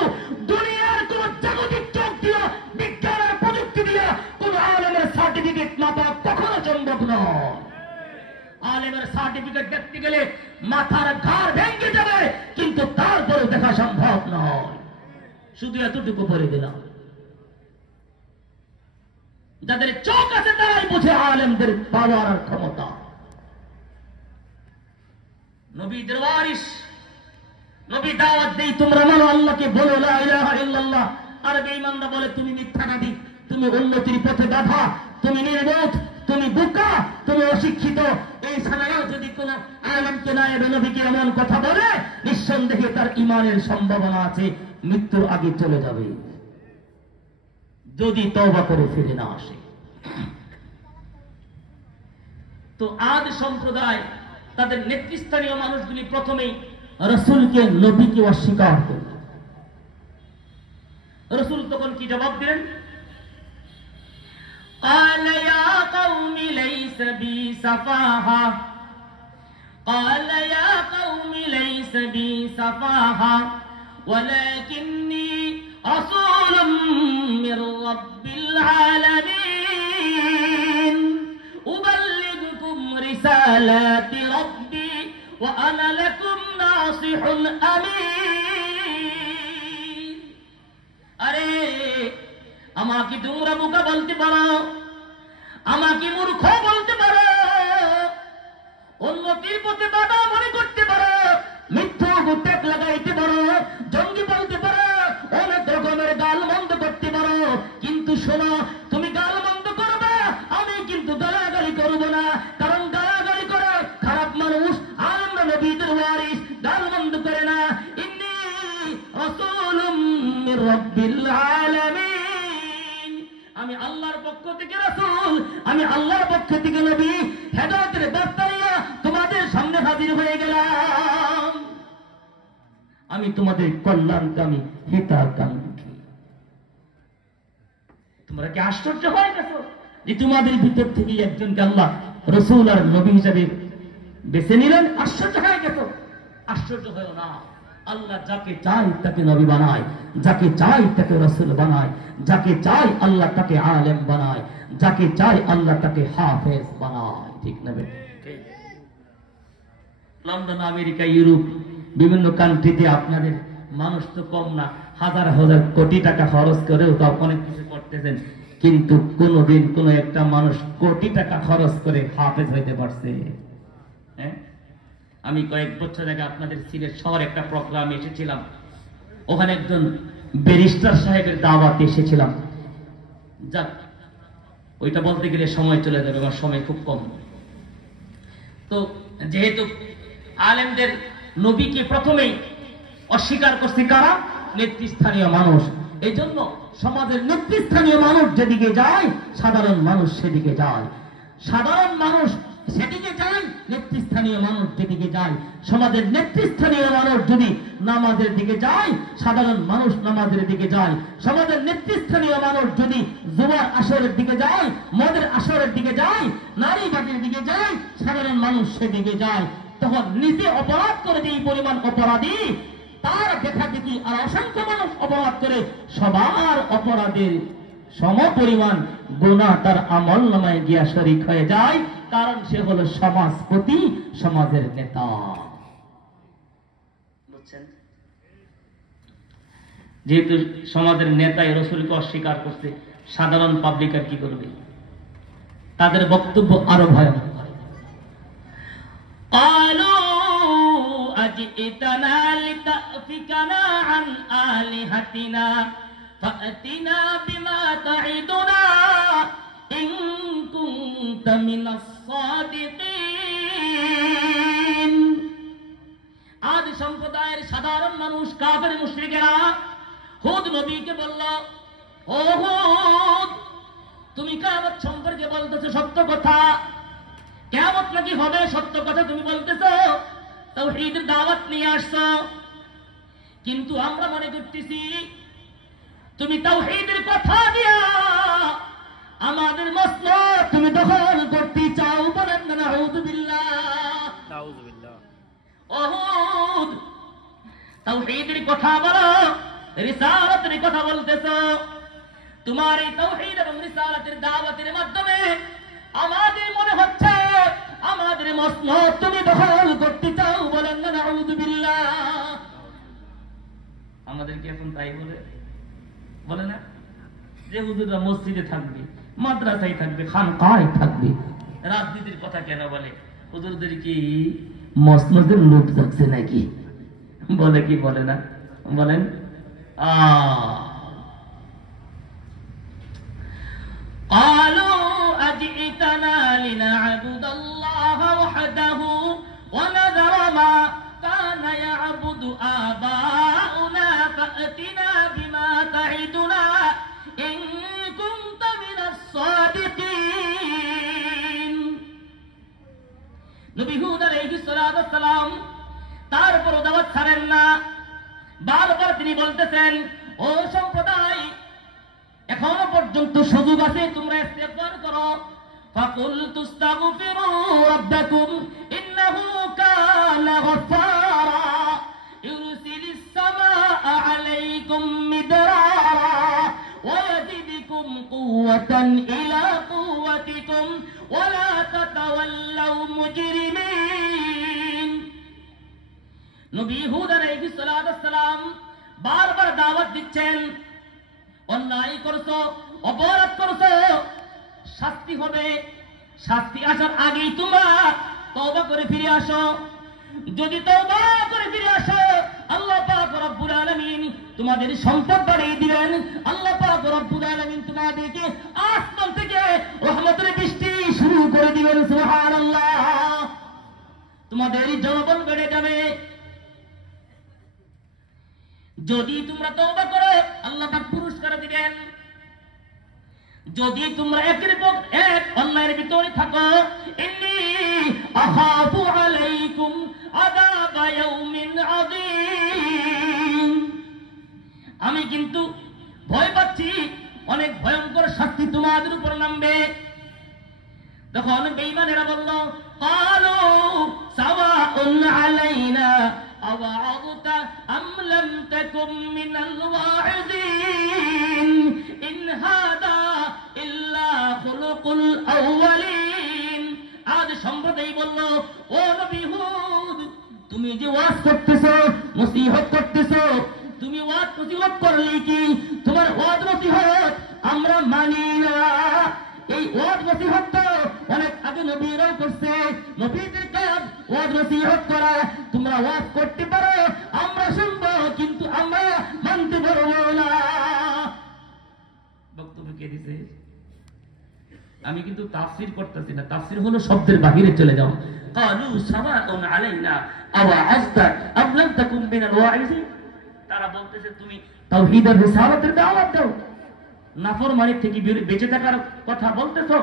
দুনিয়ার কোন জাগতিক চোখ দিয়ে, বিজ্ঞানের প্রযুক্তি দিয়ে কোন আলেমের সার্টিফিকেট না পাওয়া কখনো সম্ভব নয়। আলেমের সার্টিফিকেট দেখতে গেলে মাথার ঘাড় ভেঙে যাবে, কিন্তু তারপরে দেখা সম্ভব নয়। শুধু এতটুকু বলে দিলাম, যাদের চোখ আছে তারাই বুঝে আলেমদের পাওয়ার আর ক্ষমতা। নবীদের ওয়ারিস, নবী দাওয়াত দেই তোমরা মানো আল্লাহকে, বলো লা ইলাহা ইল্লাল্লাহ। আর বেঈমানরা বলে তুমি মিথ্যাবাদী, তুমি উন্নতির পথে বাধা, তুমি নির্বোধ, তুমি বোকা, তুমি অশিক্ষিত। এই ছাড়াও যদি কোন আলেমকে নায়েবে নবীকে এমন কথা বলে, নিঃসন্দেহে তার ঈমানের সম্ভাবনা আছে, মৃত্যুর আগে চলে যাবে, যদি তওবা করে ফিরে না আসে। তো আদ সম্প্রদায় তাদের নেতৃস্থানীয় মানুষগুলি প্রথমেই রাসূলকে নবীকে অস্বীকার করল। রাসূল তখন কি জবাব দিলেন? قال يا قوم ليس بي سفاهة قال يا قوم ليس بي سفاهة ولكني رسول من رب العالمين أبلغكم رسالات ربي وأنا لكم ناصح أمين। আরে আমাকে তোমরা বোকা বলতে পারো, আমাকে মূর্খ বলতে পারো, উন্নতির পথে বাধা মনে করতে পারো, মিথ্যা গুটেক লাগাইতে পারো, জঙ্গি বলতে পারো, অনেক রকমের গাল মন্দ করতে পারো, কিন্তু শোনো, তুমি গাল মন্দ করবে, আমি কিন্তু গালাগালি করবো না। কারণ গালাগালি করে খারাপ মানুষ, আর আমরা নবীদের ওয়ারিস, গাল মন্দ করে না। ইন্নী রাসূলুম মির রাব্বিল আলামিন, আমি আল্লাহর পক্ষ থেকে রাসূল, আমি আল্লাহর পক্ষ থেকে নবী, হেদায়েতের বার্তা নিয়ে তোমাদের সামনে হাজির হয়ে গেলাম। আমি তোমাদের কল্যাণকামী, হিতাকাঙ্ক্ষী। তোমরা কি আশ্চর্য হয়ে গেছো যে তোমাদের ভিতর থেকে একজনকে আল্লাহ রাসূল আর নবী হিসেবে বেছে নিলেন? আশ্চর্য হয়ে গেছো? আশ্চর্য হয়ো না। আল্লাহ যাকে চাই তাকে নবী বানায়, যাকে চাই তাকে রাসূল বানায়, যাকে চাই আল্লাহ তাকে আলেম বানায়, যাকে চাই আল্লাহ তাকে হাফেজ বানায়। ঠিক না বেটা? লন্ডন, আমেরিকা, ইউরোপ, বিভিন্ন কান্ট্রিতে আপনাদের মানুষ তো কম না, হাজার হাজার কোটি টাকা খরচ করেও তো অনেক কিছু করতেছেন, কিন্তু কোনদিন কোন একটা মানুষ কোটি টাকা খরচ করে হাফেজ হইতে পারছে? হ্যাঁ, আমি কয়েক বছর আগে আপনাদের সিলেট শহরে একটা প্রোগ্রামে এসেছিলাম, ওখানে একজন ব্যারিস্টার সাহেবের দাওয়াতে এসেছিলাম। যাক, ওইটা বলতে গেলে সময় চলে যাবে, আমার সময় খুব কম। তো যেহেতু আলেমদের নবীকে প্রথমেই অস্বীকার করছে কারা? নেতৃস্থানীয় মানুষ। এই জন্য সমাজের নেতৃস্থানীয় মানুষ যেদিকে যায়, সাধারণ মানুষ সেদিকে যায়। সাধারণ মানুষ সেদিকে যায়, নেতৃস্থানীয় মানুষ যেদিকে যায়। সমাজের নেতৃস্থানীয় মানুষ যদি নামাজের দিকে যায়, সাধারণ মানুষ নামাজের দিকে যায়। সমাজের নেতৃস্থানীয় মানুষ যদি জুয়ার আসরের দিকে যায়, মদের আসরের দিকে যায়, নারীবাদীর দিকে যায়, সাধারণ মানুষ সেদিকে যায়। তখন নিজে অপরাধ করে যে পরিমাণ অপরাধী, তার দেখা দেখি আর অসংখ্য মানুষ অপরাধ করে, সবার অপরাধের সম পরিমাণ গুনাহ তার আমল নামায় গিয়া শরীক হয়ে যায়, কারণ সে হলো সমাজপতি, সমাজের নেতা। বুঝছেন? যেহেতু সমাজের নেতাই রাসূলকে অস্বীকার করছে, সাধারণ পাবলিক আর কি করবে? তাদের বক্তব্য আরো ভয়ানক। أجئتنا لتأفكنا عن آلهتنا فأتنا بما تعدنا إن كنت من الصادقين। আদি সম্প্রদায়ের সাধারণ মানুষ, কাফের মুশরিকেরা হুদ নবীকে বলল, ও হুদ, তুমি কিয়ামত সম্পর্কে বলতেছো সত্য কথা, কিয়ামত নাকি হবে, সত্য কথা তুমি বলতেছো, তাওহীদের দাওয়াত নিয়ে আসছো, কিন্তু আমরা মনে করতেছি তুমি তাওহীদের কথা দিয়া আমাদের মসনদ তুমি দখল করতে চাও। বলেন না নাউযুবিল্লাহ, নাউযুবিল্লাহ। ওহুদ, তাওহীদের কথা বলো, রিসালাতের কথা বলতেছো, তোমার এই তাওহীদ এবং রিসালাতের দাওয়াতের মাধ্যমে আমাদের মনে হচ্ছে আমাদের মসনদ তুমি দখল করতে চাও। বলেন না নাউযুবিল্লাহ। আমাদের কি এখন তাই বলে না যে হুজুররা মসজিদে থাকবে, মাদ্রাসায় থাকবে, খানকায় থাকবে, রাজনীতির কথা কেন বলে? হুজুরদের কি মসনদের লোভ যাচ্ছে নাকি? বলে কি বলে না? বলেন। قالوا أجئتنا لنعبد الله وحده ونذر ما كان يعبد آباؤنا فأتنا بما تعدنا إن كنت من الصادقين। নবী হুদ আলাইহিস সালাম তারপর দাওয়াত ছাড়েন না। বারবার তিনি বলতেছেন, ও সম্প্রদায়, এখনো পর্যন্ত সুযোগ আছে, তোমরা ইস্তেগফার করো। ফাকুলতু ইস্তাগফিরু রাব্বাকুম ইন্নাহু কানা গফফারা ইউরসিলিস সামাআ আলাইকুম মিদরারা ওয়া ইয়াজিদকুম কুওয়াতান ইলা কুওয়াতিকুম ওয়া লা তাতাওয়াল্লাউ মুজরিমিন। নবী হুদ আলাইহিস সালাম বারবার দাওয়াত দিচ্ছেন, অন্যায় করছো, অপরাধ করছো, শাস্তি হবে। শাস্তি আসার আগেই তোমরা তওবা করে ফিরে আসো। যদি তওবা করে ফিরে আসো, আল্লাহ পাক রব্বুল আলামিন তোমাদের সম্পদ বাড়িয়ে দিবেন। আল্লাহ পাক রব্বুল আলামিন তোমাদেরকে আসমান থেকে রহমতের বৃষ্টি শুরু করে দিবেন। সুবহানাল্লাহ। তোমাদের জনবল বেড়ে যাবে। যদি তোমরা তওবা করো, আল্লাহ পাক পুরস্কার দিবেন। যদি তোমরা একের পর এক অন্যায়ের ভিতরে থাকো, ইন্নী আখাফু আলাইকুম আযাব ইয়াউমিন আযীম, আমি কিন্তু ভয় পাচ্ছি অনেক ভয়ঙ্কর শাস্তি তোমাদের উপর নামবে। তখন বেঈমানেরা বলল, ক্বালু সাওয়াউন আলাইনা আওয়া'আযতা আম লাম তাকুম মিনাল ওয়া'িযিন ইন হাদা ইল্লা খুলুকুল আউয়ালিন। আজ সম্প্রদায় বলল, ও নবী হুদ, তুমি যে ওয়াজ করতেছো, নসিহত করতেছো, তুমি ওয়াজ নসিহত করলে কি তোমার ওয়াজ নসিহত আমরা মানি না। এই ওয়াজ নসিহত তো অনেক আগে নবীরাও করছে। নবীদের কাজ ওয়াজ নসিহত করা। তোমরা ওয়াজ করতে পারো, আমরা শুনবো, কিন্তু আমরা মানতে পারবো না। বক্তব্য কে দিছে? আমি কিন্তু তাফসীর করতেছি না। তাফসীর হলো শব্দের বাহিরে চলে যাও। ক্বালু সাওয়াউন আলাইনা আওয়া'আযতা আম লাম তাকুম মিনাল ওয়া'িযিন। তারা বলতেছে, তুমি তাওহীদের রিসালাতের দাওয়াত দাও, নাফরমানি থেকে বেঁচে থাকার কথা বলতেছো,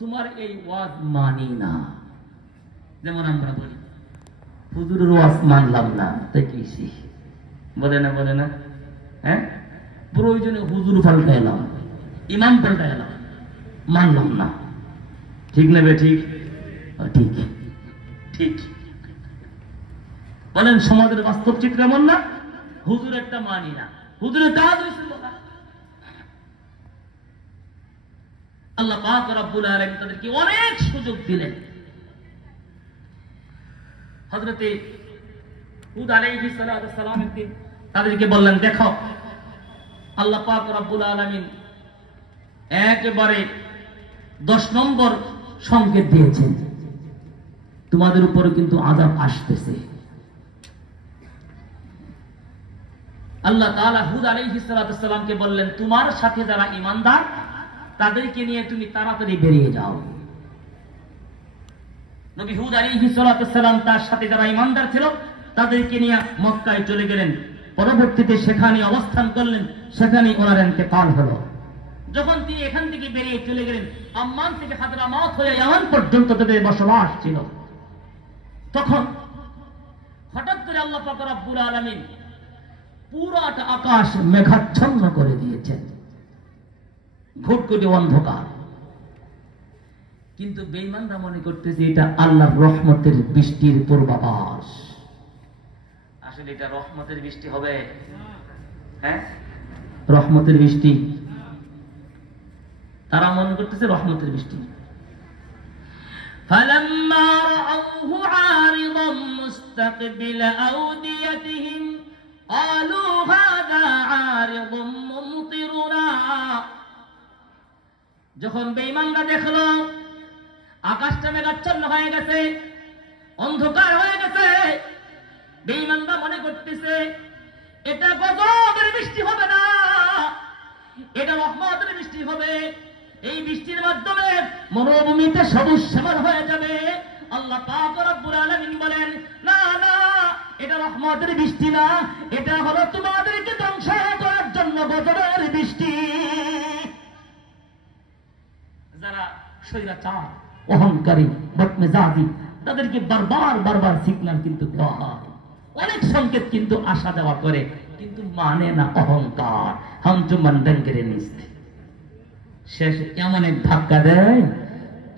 তোমার এই ওয়াজ মানি না। যেমন আমরা বলি, হুজুরের ওয়াজ মানলাম না, তাই কি বলে না, বলে না? হ্যাঁ, প্রয়োজনে হুজুর পাল্টা এলাম, ইমাম পাল্টা এলাম, মানলাম না। ঠিক নেবে? ঠিক ঠিক ঠিক বলেন। সমাজের বাস্তব চিত্র এমন না? হুজুর একটা মানি না, হুজুরের কাজ হয়েছে বলা। আল্লাহ পাক রব্বুল আলামিন তাদেরকে অনেক সুযোগ দিলেন। হযরতে হুদ আলাইহিস সালাম একদিন তাদেরকে বললেন, দেখো, আল্লাহ পাক রব্বুল আলামিন একেবারে 10 নম্বর সংকেত দিয়েছেন, তোমাদের উপরে কিন্তু আযাব আসতেছে। আল্লাহ তাআলা হুদ আলাইহিস সালামকে বললেন, তোমার সাথে যারা ঈমানদার তাদেরকে নিয়ে তুমি তাড়াতাড়ি বেরিয়ে যাও। নবী হুদ আলাইহিস সালাম তার সাথে যারা ঈমানদার ছিল তাদেরকে নিয়ে মক্কায় চলে গেলেন। পরবর্তীতে সেখানে অবস্থান করলেন, সেখানে ওনার ইন্তেকাল হলো। যখন তিনি এখান থেকে বেরিয়ে চলে গেলেন, আম্মান থেকে হাদরামাউত হয়ে ইয়ামান পর্যন্ত তাদের বসবাস ছিল। তখন হঠাৎ করে আল্লাহ পাক রব্বুল আলামিন পুরাটা আকাশ মেঘাচ্ছন্ন করে দিয়েছেন, ঘুটঘুটে অন্ধকার। কিন্তু বেঈমানরা মনে করতেছে এটা আল্লাহর রহমতের বৃষ্টির পূর্বাভাস। আসলে এটা রহমতের বৃষ্টি হবে? হ্যাঁ, রহমতের বৃষ্টি। তারা মনে করতেছে রহমতের বৃষ্টি। فَلَمَّا رَأَوْهُ عَارِضًا مُسْتَقْبِلَ أَوْدِيَتِهِمْ قَالُوا هَذَا عَارِضٌ مُمْطِرُنَا। যখন বেঈমানরা দেখলো আকাশটা মেঘাচ্ছন্ন হয়ে গেছে, অন্ধকার হয়ে গেছে, বেঈমানরা মনে করতেছে এটা গজবের বৃষ্টি হবে না, এটা রহমতের বৃষ্টি হবে। এই বৃষ্টির মাধ্যমে মরুভূমিতে সবুজ শ্যামল হয়ে যাবে। আল্লাহ পাক রব্বুল আলামিন বলেন, না না, এটা রহমতের বৃষ্টি না, এটা হলো তোমাদেরকে ধ্বংস করার জন্য গজবের বৃষ্টি। যারা স্বৈরাচার, অহংকারী, বদমেজাজি, তাদেরকে বারবার বারবার সিগন্যাল কিন্তু দেওয়া হয়, অনেক সংকেত কিন্তু আসা যাওয়া করে, কিন্তু মানে না, অহংকার হামচুমান ডেঙ্গেরে নিচ্ছে। শেষে এমন এক ধাক্কা দেয়,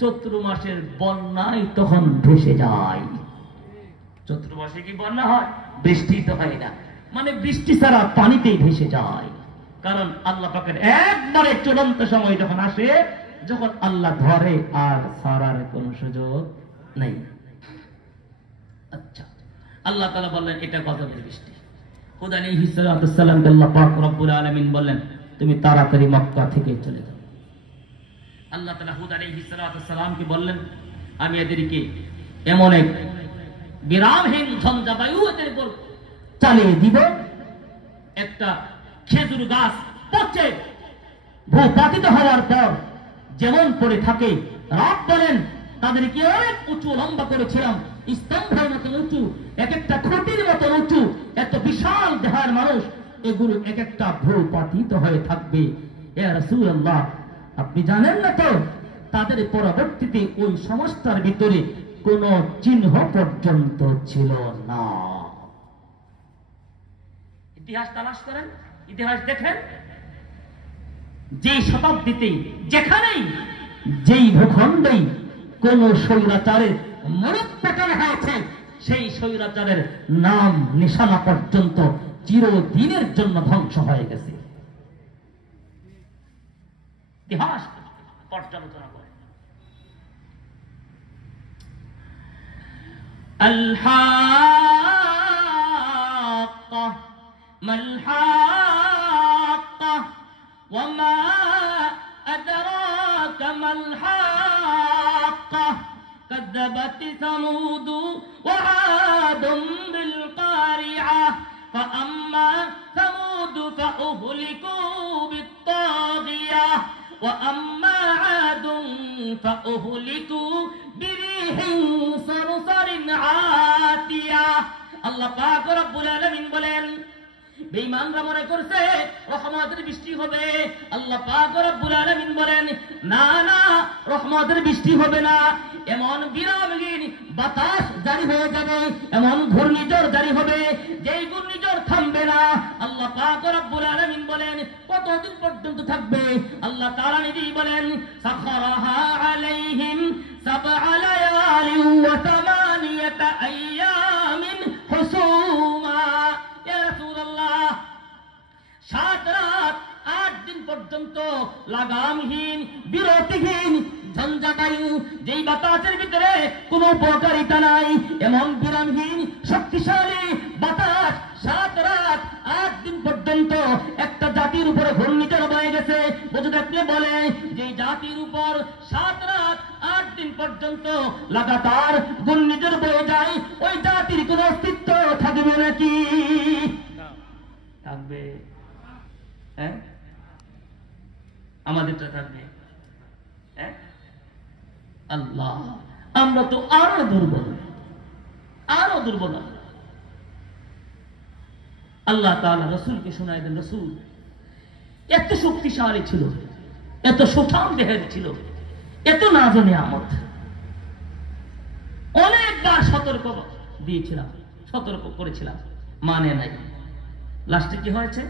চৈত্র মাসের বন্যায় তখন ভেসে যায়। চৈত্র মাসে কি বন্যা হয়? বৃষ্টি তো হয় না, মানে বৃষ্টি ছাড়া পানিতেই ভেসে যায়। কারণ আল্লাহ পাকের একবারে চূড়ান্ত সময় যখন আসে, যখন আল্লাহ ধরে আর ছাড়ার কোন সুযোগ নেই। আচ্ছা, আল্লাহ তাআলা বললেন এটা গজবের বৃষ্টি। হুদ আলাইহিস সালামকে আল্লাহ পাক রব্বুল আলামিন বললেন তুমি তাড়াতাড়ি মক্কা থেকে চলে যাও। আল্লাহ তাআলা হুদ আলাইহিস সালামকে বললেন আমি এদেরকে এমন এক বিরামহীন ঝঞ্ঝা বায়ু এদের উপর চালিয়ে দিব, একটা খেজুর গাছ পচে ভূপাতিত হওয়ার পর যেমন পড়ে থাকে, রাত বলেন তাদেরকে অনেক উঁচু লম্বা করেছিলাম, স্তম্ভের মতো উঁচু, এক একটা খুঁটির মতো উঁচু, এত বিশাল দেহের মানুষ, এগুলো এক একটা ভূপাতিত হয়ে থাকবে। ইয়া রাসূলুল্লাহ, আপনি জানেন না তো তাদের পরবর্তীতে ওই সমস্যার ভিতরে কোন চিহ্ন পর্যন্ত ছিল না। ইতিহাস তালাশ করেন, ইতিহাস দেখেন, যে শতাব্দীতে যেখানেই যেই ভূখণ্ডেই কোন স্বৈরাচারের মরক পেটানো হয়েছে, সেই স্বৈরাচারের নাম নিশানা পর্যন্ত চিরদিনের জন্য ধ্বংস হয়ে গেছে। ইতিহাস পর্যালোচনা করে। আল-হাক্কা মাল-হাক্কা ওয়া মা আদরাকা মাল-হাক্কা كذبت ثمود وعاد بالقارعة فأما ثمود فأهلكوا بالطاغية وأما عاد فأهلكوا بريح صرصر عاتية। الله পাক রব্বুল আলামিন বলেন বেঈমানরা মনে করছে রহমতের বৃষ্টি হবে। আল্লাহ পাক রব্বুল আলামিন বলেন না না, রহমতের বৃষ্টি হবে না। এমন বিরামহীন বাতাস জারি হয়ে যাবে, এমন ঘূর্ণিঝড় জারি হবে, যেই ঘূর্ণিঝড় থামবে না। আল্লাহ পাক রব্বুল আলামিন বলেন কতদিন পর্যন্ত থাকবে? আল্লাহ তাআলা নিজেই বলেন সাখারাহা আলাইহিম সাবআ লায়ালিন ওয়া তামানিয়াতা আইয়ামিন হুসুমা। 7 রাত 8 দিন পর্যন্ত লাগামহীন বিরতিহীন ঝঞ্ঝা বায়ু, যেই বাতাসের ভিতরে কোনো উপকারিতা নাই, এমন বিরামহীন শক্তিশালী বাতাস 7 রাত 8 দিন পর্যন্ত একটা জাতির উপরে ঘূর্ণিঝড় বয়ে গেছে। বুঝে দেখলে বলে যে জাতির উপর 7 রাত 8 দিন পর্যন্ত লাগাতার ঘূর্ণিঝড় বয়ে যায়, ওই জাতির কোনো অস্তিত্ব থাকবে নাকি? থাকবে? হ্যাঁ, আমাদেরটা থাকবে? হ্যাঁ, আল্লাহ, আমরা তো আরো দুর্বল, আরো দুর্বল। আল্লাহ তাআলা রাসূলকে শোনায় দেন, রাসূল এত শক্তিশালী ছিল, এত সুঠাম দেহের ছিল, এত নাজ নিয়ামত, অনেকবার সতর্ক দিয়েছিলাম, সতর্ক করেছিলাম, মানে নাই। লাস্টে কি হয়েছে?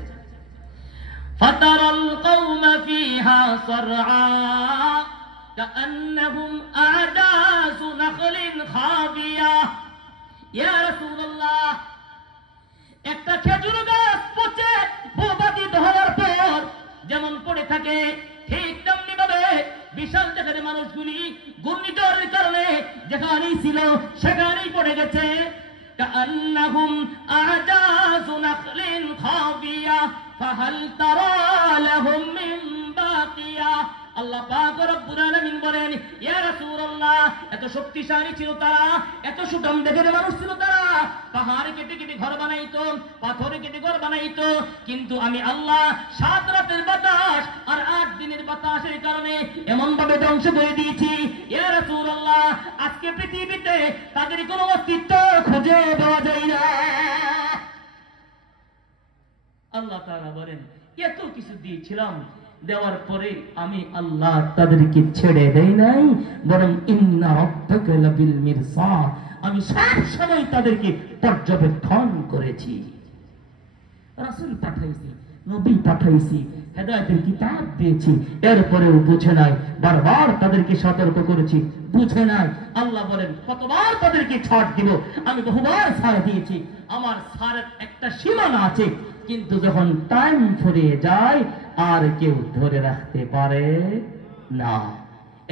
ফাতারাল কওমা ফিহা সারআ কাআন্নাহুম আ'দাসু নাখলিন খাবিয়া। ইয়া রাসূলুল্লাহ, একটা খেজুর গাছ পচে ভূপাতিত হওয়ার পর যেমন পড়ে থাকে, ঠিক তেমনি ভাবে বিশাল দেহের মানুষগুলি ঘূর্ণিঝড়ের কারণে যেখানেই ছিল সেখানেই পড়ে গেছে। কাআন্নাহুম আ'দাসু নাখলিন খাবিয়া ফাহাল তারা লাহুম মিন বাকিয়া। আল্লাহ পাক রব্বুল আলামিন বলেন ইয়া রাসূলুল্লাহ, এত শক্তিশালী ছিল তারা, এত সুঠাম দেহের মানুষ ছিল তারা, পাহাড় কেটে কেটে ঘর বানাইতো, পাথর কেটে ঘর বানাইতো, কিন্তু আমি আল্লাহ 7 রাতের বাতাস আর 8 দিনের বাতাসের কারণে এমন ভাবে ধ্বংস করে দিয়েছি। ইয়া রাসূলুল্লাহ, আজকে পৃথিবীতে তাদের কোনো অস্তিত্ব খুঁজে পাওয়া যায় না। আল্লাহ তাআলা বলেন এত কিছু দিয়েছিলাম, দেওয়ার পরে আমি আল্লাহ তাদেরকে ছেড়ে দেই নাই, বরং ইন্না রাব্বাকা লাবিল মিরসাদ, আমি সব সময় তাদেরকে পর্যবেক্ষণ করেছি। রাসূল পাঠাইছি, নবী পাঠাইছি, হেদায়েতের কিতাব দিয়েছি, এরপরেও বুঝে নাই। বারবার তাদেরকে সতর্ক করেছি, বুঝে নাই। আল্লাহ বলেন কতবার তাদেরকে ছাড় দিব, আমি বহুবার ছাড় দিয়েছি। আমার ছাড়ের একটা সীমানা আছে, কিন্তু যখন টাইম ফুরিয়ে যায় আর কেউ ধরে রাখতে পারে না।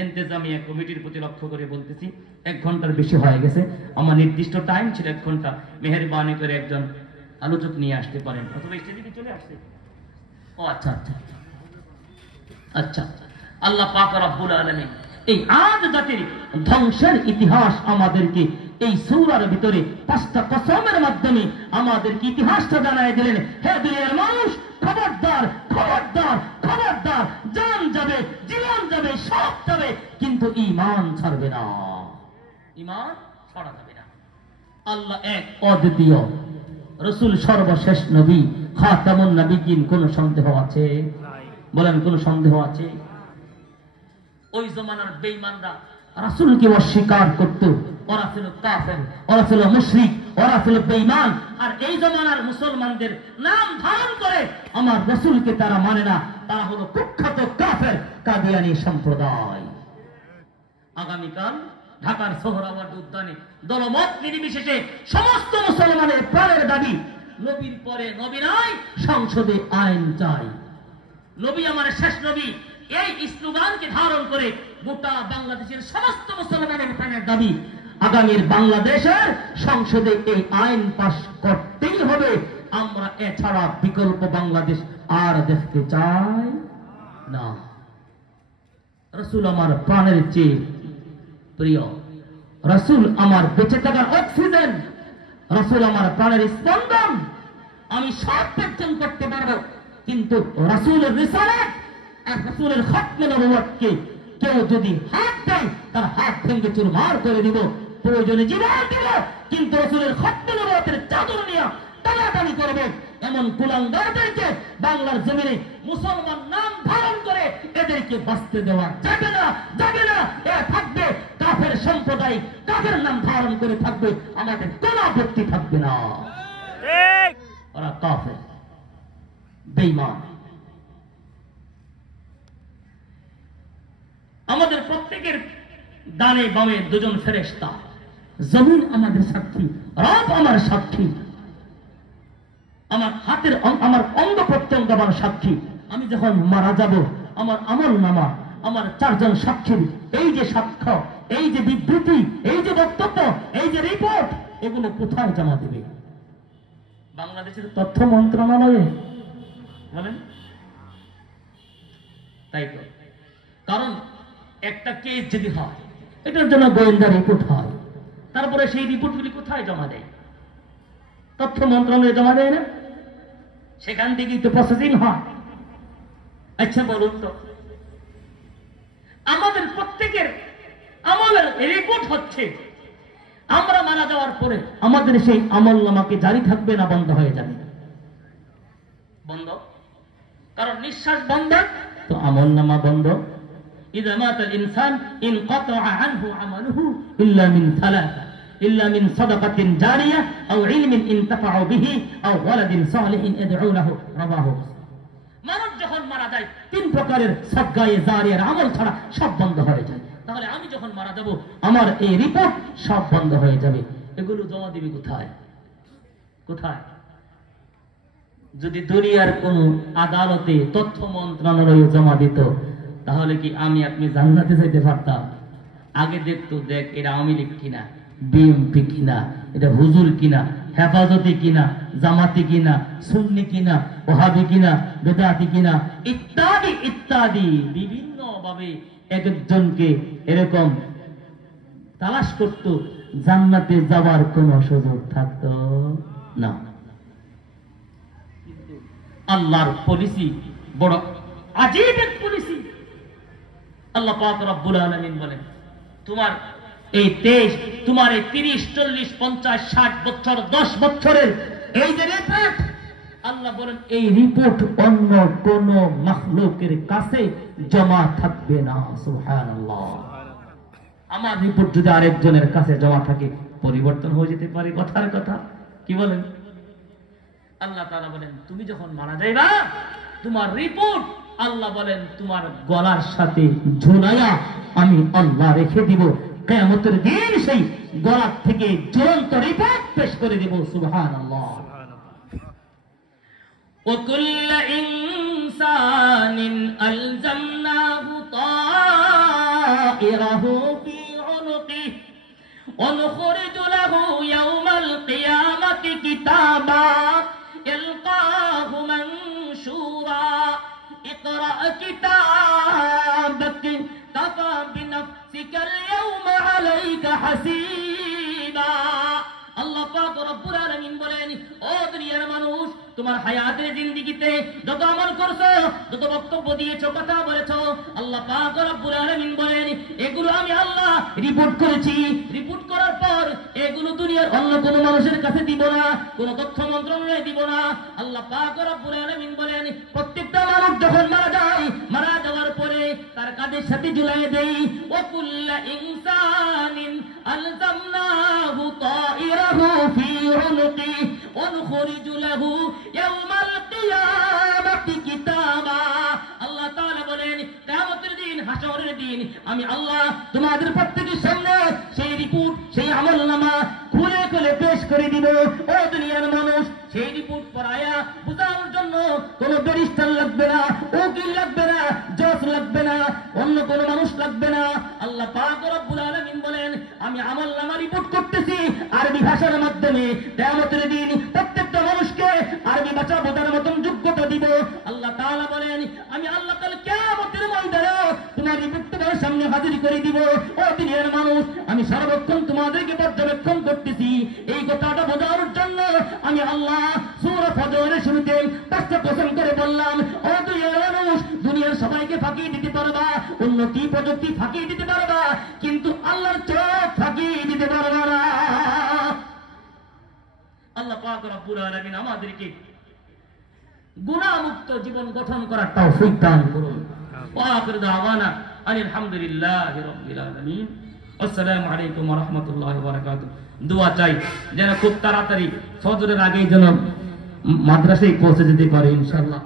ইন্তেজামিয়া কমিটির প্রতি লক্ষ্য করে বলতেছি, 1 ঘন্টার বেশি হয়ে গেছে। আমার নির্দিষ্ট টাইম ছিল 1 ঘন্টা। মেহেরবানি করে একজন আলোচক নিয়ে আসতে পারেন, অথবা স্টেজে চলে আসছে। ও আচ্ছা আচ্ছা আচ্ছা। আল্লাহ পাক রব্বুল আলামিন এই আদ জাতির ধ্বংসের ইতিহাস আমাদেরকে এই সূরার ভিতরে 5টা কসমের মাধ্যমে আমাদেরকে ইতিহাসটা জানায় দিলেন। হে দুনিয়ার মানুষ, খবরদার খবরদার খবরদার, জান যাবে, জীবন যাবে, সব যাবে, কিন্তু ঈমান ছাড়বে না, ঈমান ছাড়া যাবে না। আল্লাহ এক, অদ্বিতীয়, রাসূল সর্বশেষ নবী, খাতামুন নবিয়্যিন। কোন সন্দেহ আছে? বলেন, কোন সন্দেহ আছে? ওই জমানার বেঈমানরা রাসূলকে অস্বীকার করত, ওরা ছিল কাফের, ওরা ছিল মুশরিক, ওরা ছিল বেঈমান। আর এই জমানার মুসলমানদের নাম ধারণ করে আমার রাসূলকে তারা মানে না, তারা হলো কুখ্যাত কাফের কাদিয়ানী সম্প্রদায়। আগামীকাল ঢাকার সোহরাওয়ার্দী উদ্যানে দলমত নির্বিশেষে সমস্ত মুসলমানের প্রাণের দাবি, নবীর পরে নবী নাই, সংসদে আইন চাই, নবী আমার শেষ নবী। এই স্লোগানকে ধারণ করে গোটা বাংলাদেশের সমস্ত মুসলমানের প্রাণের দাবি, আগামীর বাংলাদেশের সংসদে এই আইন পাস করতেই হবে। আমরা এছাড়া বিকল্প বাংলাদেশ আর দেখতে চাই না। রাসূল আমার প্রাণের চেয়ে প্রিয়, রাসূল আমার বেঁচে থাকার অক্সিজেন, রাসূল আমার প্রাণের স্পন্দন। আমি সব পরিত্যাগ করতে পারবো, কিন্তু রাসূলের রিসালাত আর রাসূলের খতমে নবুয়তকে কেউ যদি হাত দেয়, তার হাত ভেঙে চুরমার করে দিব, প্রয়োজনে জীবন দিব, কিন্তু রাসূলের খতমে নবুয়তের চাদর নিয়ে টানাটানি করবে এমন কুলাঙ্গারদেরকে বাংলার জমিনে মুসলমান নাম ধারণ করে এদেরকে বাঁচতে দেওয়া যাবে না, যাবে না। এ থাকবে কাফের সম্প্রদায়, কাফের নাম ধারণ করে থাকবে, আমাদের কোন আপত্তি থাকবে না। ওরা কাফের, বেঈমান। আমাদের প্রত্যেকের ডানে বামে 2 জন ফেরেশতা, জমিন আমাদের সাক্ষী, রব আমার সাক্ষী, আমার হাতের আমার অঙ্গ প্রত্যঙ্গ আমার সাক্ষী। আমি যখন মারা যাব, আমার আমল নামা, আমার 4 জন সাক্ষীর এই যে সাক্ষ্য, এই যে বিবৃতি, এই যে বক্তব্য, এই যে রিপোর্ট, এগুলো কোথায় জমা দেবে? বাংলাদেশের তথ্য মন্ত্রণালয়ে। বলেন, তাই তো। কারণ একটা কেস যদি হয়, এটার জন্য গোয়েন্দা রিপোর্ট হয়, তারপরে সেই রিপোর্টগুলি কোথায় জমা দেয়? তথ্য মন্ত্রণালয়ে জমা দেয় না? সেখান থেকেই তো প্রসেসিং হয়। আচ্ছা বলুন তো, আমাদের প্রত্যেকের আমলের রিপোর্ট হচ্ছে, আমরা মারা যাওয়ার পরে আমাদের সেই আমল নামাকে জারি থাকবে না বন্ধ হয়ে যাবে? বন্ধ। কারণ নিঃশ্বাস বন্ধ তো আমল নামা বন্ধ। ইযা মাতাল ইনসান ইনকাতাআ আনহু আমালুহু ইল্লা মিন সালাসা, ইল্লা মিন সাদাকাতিন জারিয়া আও ইলমিন ইনতাফা'ু বিহি আও ওয়ালাদিন সালিহিন ইয়াদ'উ লাহু, রাবাহু। মানুষ যখন মারা যায় 3 প্রকারের সাদকায়ে জারিয়ার আমল ছাড়া সব বন্ধ হয়ে যায়। তাহলে আমি যখন মারা যাব, আমার এই রিপোর্ট সব বন্ধ হয়ে যাবে। এগুলো জমা দিবি কোথায়? কোথায়? যদি দুনিয়ার কোন আদালতে তথ্য মন্ত্রণালয়ে জমা দিত, তাহলে কি আমি আপনি জান্নাতে যেতে পারতাম? আগে দেখতো, দেখ এটা আওয়ামী লীগ কিনা, বিএনপি কিনা, এটা হুজুর কিনা, হেফাজতি কিনা, জামাতি কিনা, সুন্নি কিনা, ওহাবি কিনা, বেদাতি কিনা, ইত্যাদি ইত্যাদি বিভিন্ন ভাবে এক একজনকে এরকম তালাশ করত। জান্নাতে যাওয়ার কোন সুযোগ থাকতো না। আল্লাহর পলিসি বড় আজীব এক পলিসি। আল্লাহ পাক রব্বুল আলামিন বলেন, তোমার এই দেশ, তোমার এই 30, 40, 50, 60 বছর, 10 বছরের এই যে রিপোর্ট, আল্লাহ বলেন এই রিপোর্ট অন্য কোন মাখলুকের কাছে জমা থাকবে না। সুবহানাল্লাহ। আমার রিপোর্ট যদি আরেকজনের কাছে জমা থাকে পরিবর্তন হয়ে যেতে পারে, কথার কথা। কি বলেন? আল্লাহ তাআলা বলেন তুমি যখন মারা যাইবা তোমার রিপোর্ট আল্লাহ বলেন তোমার গলার সাথে ঝুলাইয়া আমি আল্লাহ রেখে দিব। কিয়ামতের দিন সেই গলার থেকে জ্বলন্ত রিপোর্ট পেশ করে দিব। সুবহানাল্লাহ। وكل إنسان ألزمناه طائره في عنقه ونخرج له يوم القيامة كتابا يلقاه منشورا اقرأ كتابك كفى بنفسك اليوم عليك حسيبا। আল্লাহ পাক রব্বুল আলামিন বলেন ও দুনিয়ার মানুষ তোমার হায়াতের জিন্দেগিতে যত আমল করছো, যত বক্তব্য দিয়েছো, কথা বলেছো, আল্লাহ পাক রব্বুল আলামিন বলেন এগুলো আমি আল্লাহ রিপোর্ট করেছি। রিপোর্ট করার পর এগুলো দুনিয়ার অন্য কোনো মানুষের কাছে দিব না, কোনো তথ্য মন্ত্রণালয়ে দিব না। আল্লাহ পাক রব্বুল আলামিন বলেন প্রত্যেকটা মানুষ যখন মারা যায়, মারা যাওয়ার পরে তার কাঁধের সাথে ঝুলিয়ে দেই। ওয়াকুল্লা ইনসানিন আলজামনাহু তাইরাহু ফি উনুকি ওয়ানখরিজু লাহু ইয়াওমাল কিয়ামাতি কিতাবা। আল্লাহ তাআলা বলেন কিয়ামতের দিন, হাসরের দিন আমি আল্লাহ তোমাদের প্রত্যেকের সামনে সেই রিপোর্ট, সেই আমলনামা খুলে খুলে পেশ করে দিব। ও দুনিয়ার মানুষ সেই রিপোর্ট পড়ায়া বুঝানোর জন্য কোনো ব্যারিস্টার লাগবে না, উকিল লাগবে না, জজ লাগবে না, অন্য কোনো মানুষ লাগবে না। আল্লাহ পাক রব্বুল আলামিন বলেন আমি আমলনামা রিপোর্ট করতেছি আরবি ভাষার মাধ্যমে। কিয়ামতের দিন প্রত্যেকটা মানুষকে আরবি ভাষা বোঝার মতন যোগ্যতা দিব। আল্লাহ তাআলা বলেন আমি আল্লাহ তাআলা কিয়ামতের ময়দানে তোমার রিপোর্ট তোমার সামনে হাজির করে দিব। ও দুনিয়ার মানুষ আমি সর্বক্ষণ তোমাদেরকে পর্যবেক্ষণ করতেছি। এই কথাটা বোঝানোর জন্য আমি আল্লাহ সূরা ফজরের শুরুতে 5টা কোশ্চেন করে বললাম ও দুনিয়ার মানুষ দুনিয়ার সবাইকে ফাঁকি দিতে পারবা, উন্নতি প্রযুক্তি ফাঁকি দিতে পারবা, কিন্তু আল্লাহর চোখ ফাঁকি দিতে পারবা না। আল্লাহ পাক রব্বুল আলামিন আমাদেরকে গুনাহমুক্ত জীবন গঠন করার তৌফিক দান করুন। ওয়া আখিরু দাওয়ানা আনিল হামদুলিল্লাহি রাব্বিল আলামিন। আসসালামু আলাইকুম ওয়া রাহমাতুল্লাহি ওয়া বারাকাতুহু। দোয়া চাই যেন খুব তাড়াতাড়ি ফজরের আগেই যেন মাদ্রাসায় পৌঁছে যেতে পারে ইনশাআল্লাহ।